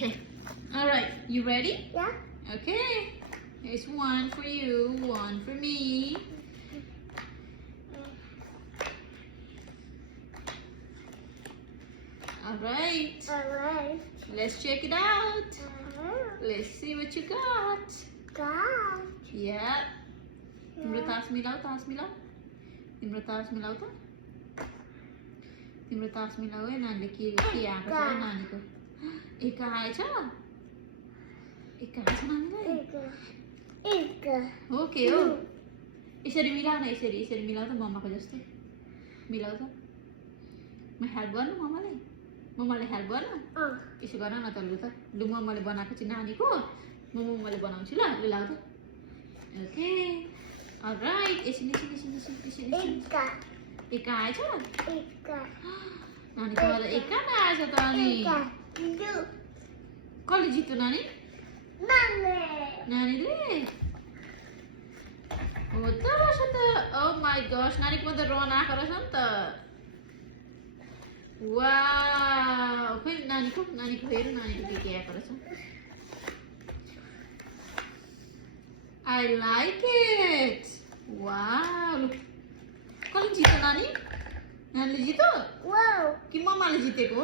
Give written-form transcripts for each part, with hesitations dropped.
Okay. All right. You ready? Yeah. Okay. There's one for you, one for me. All right. Alright. Let's check it out. Let's see what you got. God. Yeah. तिम्रो तास मिलाऊ तिम्रो तास मिलाऊ त तिम्रो तास मिलाऊ है नानीले के आएको छ है नानीको एक आएछ एक आएछ नानीलाई हो के हो यसरी मिलाऊ न यसरी मिलाऊ त मम्माको जस्तो मिलाऊ त म हेल्प गर्नु मम्माले हेल्प गर्नु यसो गर न त लु त लु मम्माले बनाएको चाहिँ नानीको म मम्माले बनाउँछु ल लु लाऊ त ओके अलराइट यसरी एक आएछ नानीको त एक कहाँ आएछ त अनि कसले जित्यो नानीले हो त रहेछ त ओ माई गॉश नानीको त रन आएको रहेछ नि त वाउ खै नानीको हेरौँ नानीको के आएको रहेछ I like it. Wow. Look. कसले जित्यो नानीले जित्यो कि मम्माले जितेको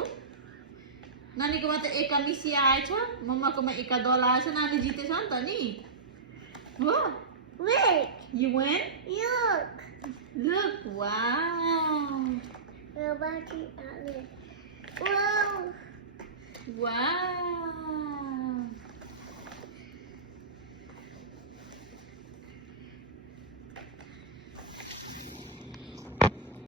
नानीकोमा त एका मिसी आएछ मम्माकोमा एका दल आएछ नानी जितेछ नि त नि हो You win? Look. Wow. Wow.